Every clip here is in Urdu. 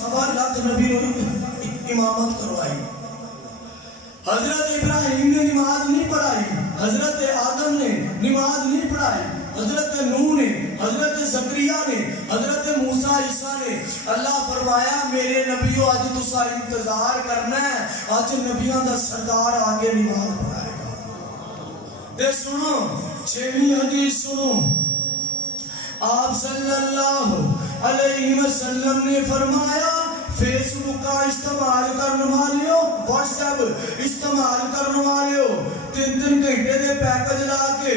سوا لاکھ نبی نے امامت کروائی. حضرت ابراہیم نے نماز نہیں پڑھائی, حضرت آدم نے نماز نہیں پڑھائی, حضرت نوح نے, حضرت زکریا نے, حضرت موسیٰ عیسیٰ نے. اللہ فرمایا میرے نبیوں آج تسا انتظار کرنا ہے, آج نبیوں دا سردار آگے نماز پڑھائے گا. تے سنو چھویں حدیث سنو, آپ صلی اللہ علیہ وسلم نے فرمایا فیس بک کا استعمال کرنے والے ہو, واٹس ایپ استعمال کرنے والے ہو, 3 گھنٹے دے پیکج لا کے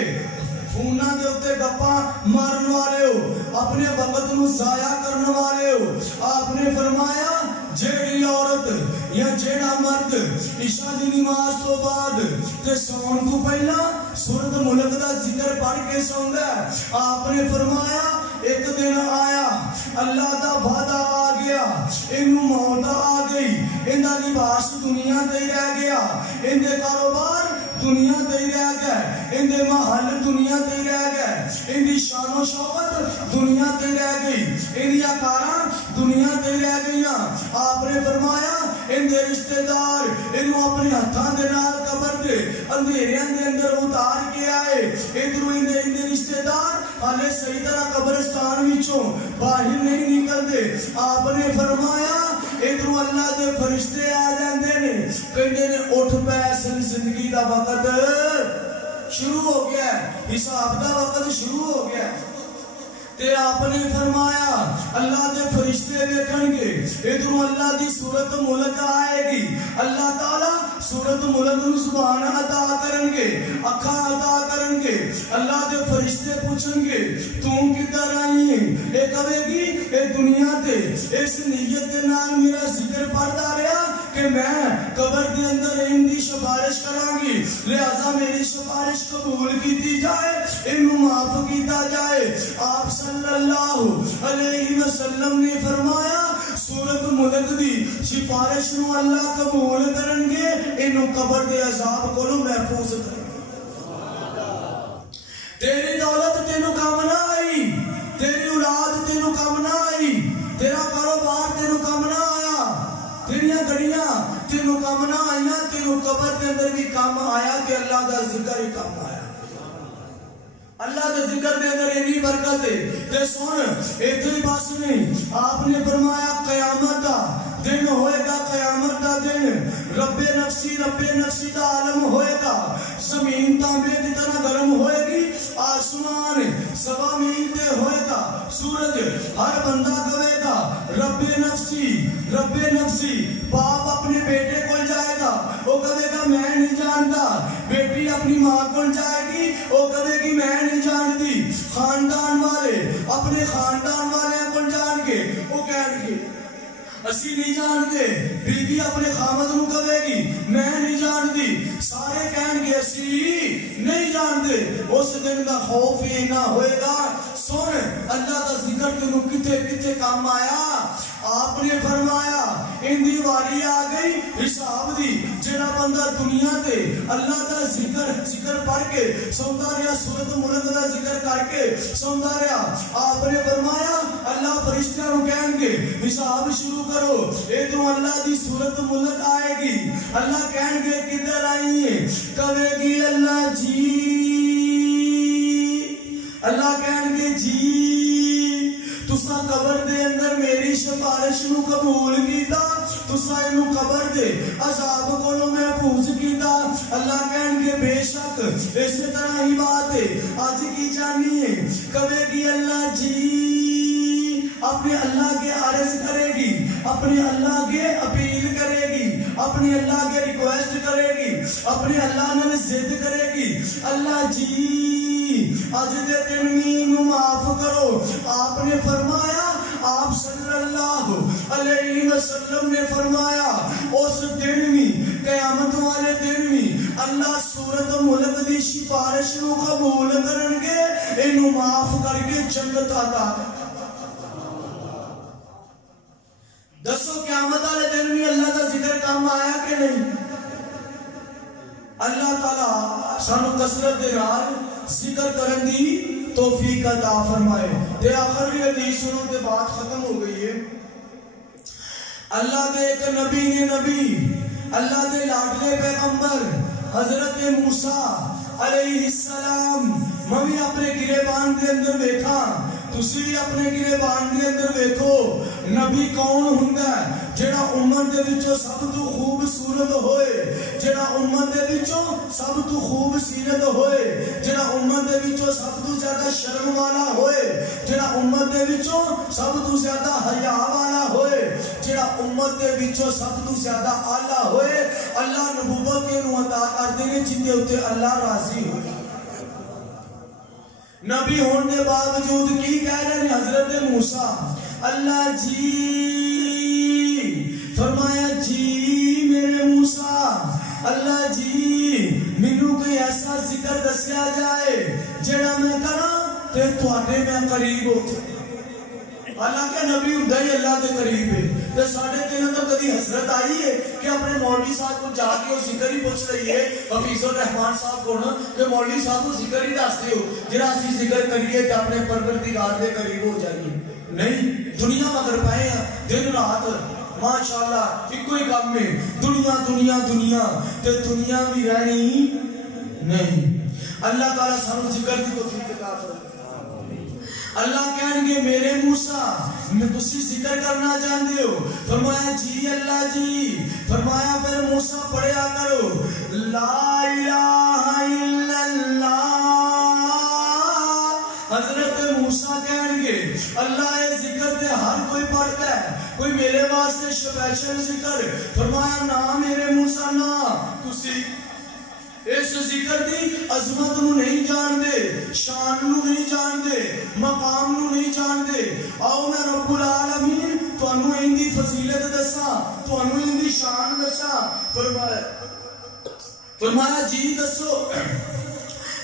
فوناں دے اتے گپاں مارن والے ہو, اپنے وقت نو ضائع کرنے والے ہو. آپ نے فرمایا جیڑی عورت یا جیڑا مرد عشاء دی نماز تو بعد تے سون تو پہلا سورۃ ملک دا ذکر پڑھ کے سوندا ہے. آپ نے فرمایا ایک دن آیا, اللہ دا وعدہ آ گیا, انہوں موت آ گئی, اندہ لباس دنیا تے ہی رہ گیا, اندے کاروبار دنیا تے ہی رہ گئے, اندے محل دنیا تے ہی رہ گئے, اندی شان و شوکت دنیا تے ہی رہ گئی, اندی کاراں دنیا تے ہی رہ گئیاں. آپ نے فرمایا اندے رشتہ دار انہوں اپنے ہتھاں دے نال قبر دے اندھیریاں دے اندر اتار کے آئے, ادھروں اندے رشتہ دار حالے صحیح طرح قبرستان وچوں باہر نہیں نکل دے. آپ نے فرمایا ادھروں اللہ دے فرشتے آ جاندے نے, کہندے نے اٹھ پے, زندگی دا وقت شروع ہو گیا ہے, حساب دا وقت شروع ہو گیا ہے. تے آپ نے فرمایا اللہ دے فرشتے دیکھن گے, ادھروں اللہ دی سورۃ ملک آئے گی, اللہ تعالیٰ سورۃ ملک نو زبان عطا کرن گے, اکھاں عطا کرن گے. اللہ دے فرشتے پوچھن گے تو کدھر آئی ہے, اے کہے گی اے دنیا تے اس نیت دے نال میرا ذکر پڑھدا رہیا کہ میں قبر دے اندر اندی سفارش کراں گی, لہذا میری سفارش قبول کیتی جائے, انہوں معاف کیتا جائے. آپ صلی اللہ علیہ وسلم نے فرمایا سورۃ ملک دی سفارش نو اللہ قبول کرن گے, انہوں قبر دے عذاب کو محفوظ کرن گے. تیری دولت تینوں کام نہ آئی, تیری اولاد تینوں کام نہ آئی, تیرا کاروبار تینوں کام نہ آیا, تیریاں گھڑیاں تینوں کام نہ آئیاں, تینوں قبر دے اندر بھی کام آیا کہ اللہ دا ذکر ہی کام آیا. اللہ دے ذکر دے اندر اتنی برکت ہے. تے سن اتنی بس نہیں, آپ نے فرمایا قیامت دا دن ہوئے گا, قیامت دا دن رب نفسی دا عالم ہوئے گا, زمین تانبے دی طرح گرم ہوئے گی, آسمان 1.25 میل تے ہوئے گا, سورج ہر بندہ کہے گا رب نفسی. باپ اپنے بیٹے کو جائے گا, وہ کہے گا میں نہیں جانتا, بیٹی اپنی ماں کو جائے گی, وہ کہے گی میں نہیں جانتی, خاندان والے اپنے خاندان والے کو جان کے وہ کہیں گے اسی نہیں جانتے, بیوی اپنے خامد نو کہے گی میں نہیں جانتی, سارے کہیں گے اسی نہیں جانتے. اس دن کا خوف ہی نہ ہوئے گا. سن اللہ کا ذکر تینوں کتے کتے کام آیا. آپ نے فرمایا ان دی واری آ گئی حساب دی, جڑا بندہ دنیا تے اللہ کا ذکر پڑھ کے سوندا رہیا, سورۃ ملک دا ذکر کر کے سوندا رہیا. آپ نے فرمایا اللہ فرشتیاں نو کہیں گے حساب شروع کرو, ادھروں اللہ دی سورۃ ملک آئے گی, اللہ کہیں گے کدھر آئی ہے, کہے گی اللہ جی, اللہ کہیں گے جی تسا قبر دے اندر میری سفارش نو قبول کیتا, تسا انہوں قبر دے عذاب کو محفوظ کیتا. اللہ کہیں گے بے شک اس طرح ہی بات ہے, آج کی جانی ہے, کہے گی اللہ جی, اپنے اللہ کے عرض کرے گی, اپنے اللہ کے اپیل کرے گی, اپنے اللہ کے ریکویسٹ کرے گی, اپنے اللہ نے ضد کرے گی, اللہ جی آج دے دن میں معاف کرو. آپ نے فرمایا, آپ صلی اللہ علیہ وسلم نے فرمایا اس دن میں, قیامت والے دن میں اللہ سورۃ ملک دی سفارش نو قبول کرن گے, انہوں معاف کر کے جنت عطا. دسو قیامت والے دن میں اللہ کا ذکر کام آیا کہ نہیں؟ اللہ تعالیٰ سانو کثرت دے نال ذکر کرن دی توفیق عطا فرمائے. تے آخری حدیث سنو تے بات ختم ہو گئی ہے. اللہ دے ایک نبی نے نبی اللہ دے لاڈلے پیغمبر حضرت موسیٰ علیہ السلام میں اپنے گریبان دے اندر دیکھا تسی بھی اپنے گریبان دے اندر دیکھو نبی کون ہوندا ہے جڑا امت دے وچوں سب تو خوبصورت ہوئے جڑا امت دے وچوں سب تو خوبصورت ہوئے جڑا امت دے وچوں سب تو زیادہ شرم والا ہوئے جڑا امت دے وچوں سب تو زیادہ حیا والا ہوئے جڑا امت دے وچوں سب تو زیادہ اعلی ہوئے اللہ نبوت نو عطا کردے نے جن دے اوتے اللہ راضی ہوئے نبی ہونے کے باوجود کی کہہ رہے ہیں حضرت موسیٰ اللہ جی فرمایا جی میرے موسیٰ اللہ جی مینوں کوئی ایسا ذکر دسیا جائے جڑا میں کراں تے تواڈے میں قریب ہو جائے حالانکہ نبی ہوندا ہی اللہ دے قریب ہے تے ساڈے تے تو کبھی حسرت آئی ہے کہ اپنے مولوی صاحب کو جا کے وہ ذکر ہی پوچھ رہی ہے حفیظ الرحمان صاحب کو کہ مولوی صاحب کو ذکر ہی دس دیو جڑا اسی ذکر کریے تے اپنے پروردگار دے قریب ہو جائیے نہیں دنیا مگر پائے ہیں دن رات ماشاءاللہ ایک ہی کام میں دنیا دنیا دنیا تے دنیا بھی رہنی نہیں اللہ تعالیٰ سانو ذکر دی توفیق عطا فرمائے اللہ کہیں گے میرے موسیٰ میں تسی ذکر کرنا چاہتے ہو فرمایا جی اللہ جی فرمایا پھر موسیٰ پڑھیا کرو لا الہ الا اللہ حضرت موسیٰ کہیں گے اللہ یہ ذکر تے ہر کوئی پڑھتا ہے کوئی میرے واسطے سپیشل ذکر فرمایا نا میرے موسیٰ نا تسی اس ذکر دی عظمت نو نہیں جان دے شان نو نہیں جان دے مقام نو نہیں جان دے آؤ میں رب العالمین تو انو اندی فضیلت دسا تو انو اندی شان دسا فرمایا جی دسو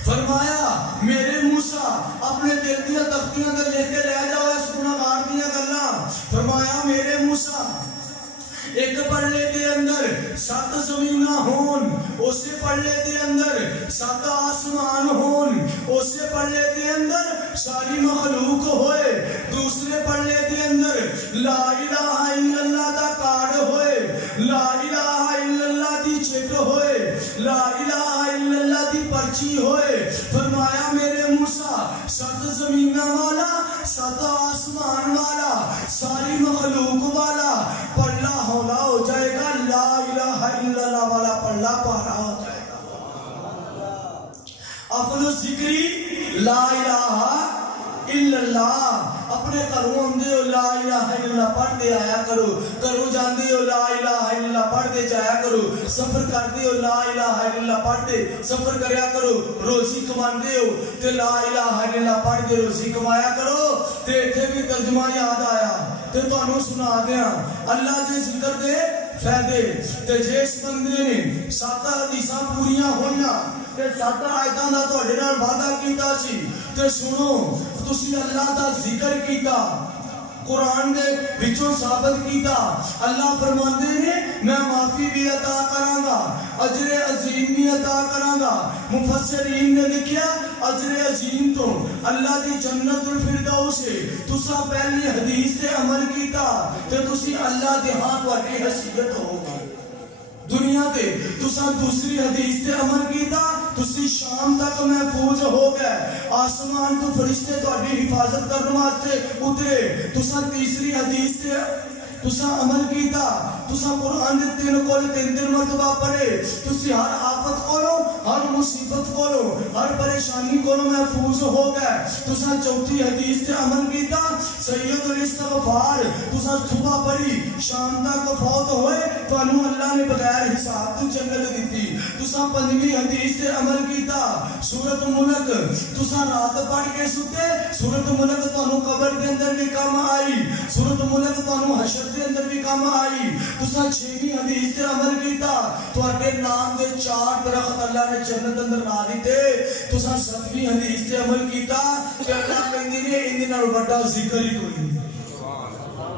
فرمایا میرے موسیٰ اپنے دل دیا تختیاں در لے کے رہ جاؤ اس گناہگار دیا گلاں فرمایا میرے موسیٰ ایک پڑھلے دے اندر 7 زمینہ ہون اسے پڑھلے دے اندر 7 آسمان ہون اسے پڑھلے دے اندر ساری مخلوق ہوئے دوسرے پڑھلے دے اندر لا الہ الا اللہ دا کارڈ ہوئے لا الہ الا اللہ دی چیک ہوئے لا الہ الا اللہ دی پرچی ہوئے فرمایا میرے موسیٰ 7 زمینہ والا 7 آسمان والا ساری مخلوق والا پڑھلا ہونا ہو جائے گا لا الہ الا اللہ والا پڑھلا پڑھا ہو جائے گا افضل ذکری لا الہ الا اللہ اپنے گھروں آندے ہو لا الہ الا اللہ پڑھتے آیا کرو گھروں جاندے ہو لا الہ الا اللہ پڑھتے جایا کرو سفر کرتے ہو لا الہ الا اللہ پڑھتے سفر کریا کرو روزی کماندے ہو تے لا الہ الا اللہ پڑھتے روزی کمایا کرو تے ایتھے بھی ترجمہ یاد آیا تے تانوں سنا دیاں اللہ دے ذکر دے فائدے تے جس بندے نے 7 حدیثاں پوریاں ہوئیاں تے 7 آیتاں دا تہاڈے نال وعدہ کیتا سی تے سنو تسی اللہ دا ذکر کیتا قرآن دے وچوں ثابت کیتا اللہ فرماندے نے میں معافی بھی عطا کراں گا اجر عظیم بھی عطا کراں گا مفسرین نے لکھیا اجر عظیم تو اللہ دی جنت الفردوس ہے تسا پہلی حدیث تے عمل کیتا تے تسی اللہ دے ہاں تہاڈی حیثیت ہوگی دنیا تے تسا دوسری حدیث تے عمل کیتا تسی شام تک محفوظ ہو گئے آسمان تو فرشتے تہاڈی حفاظت کرنے واسطے اترے تسا تیسری حدیث تے تسا عمل کیتا تسا قرآن دے 3 مرتبہ پڑھے تسی ہر آفت کولو ہر مصیبت کولو ہر پریشانی کولو محفوظ ہو گئے تسا چوتھی حدیث تے عمل کیتا سید الاستغفار تسا صبح پڑھی شام تک فوت ہوئے تو انہوں اللہ نے بغیر حساب تو جنت دیتی تسا 5ویں حدیث تے عمل کیتا سورۃ ملک تسا رات پڑھ کے ستے سورۃ ملک تانوں قبر دے اندر بھی کام آئی سورۃ ملک تانوں حشر دے اندر بھی کام آئی تسا 6ویں حدیث تے عمل کیتا تواڈے نام دے 4 درخت اللہ نے جنت اندر لا دتے تسا 7ویں حدیث تے عمل کیتا کہ اللہ کہندے نے ان دے نال وڈا ذکر ہی کوئی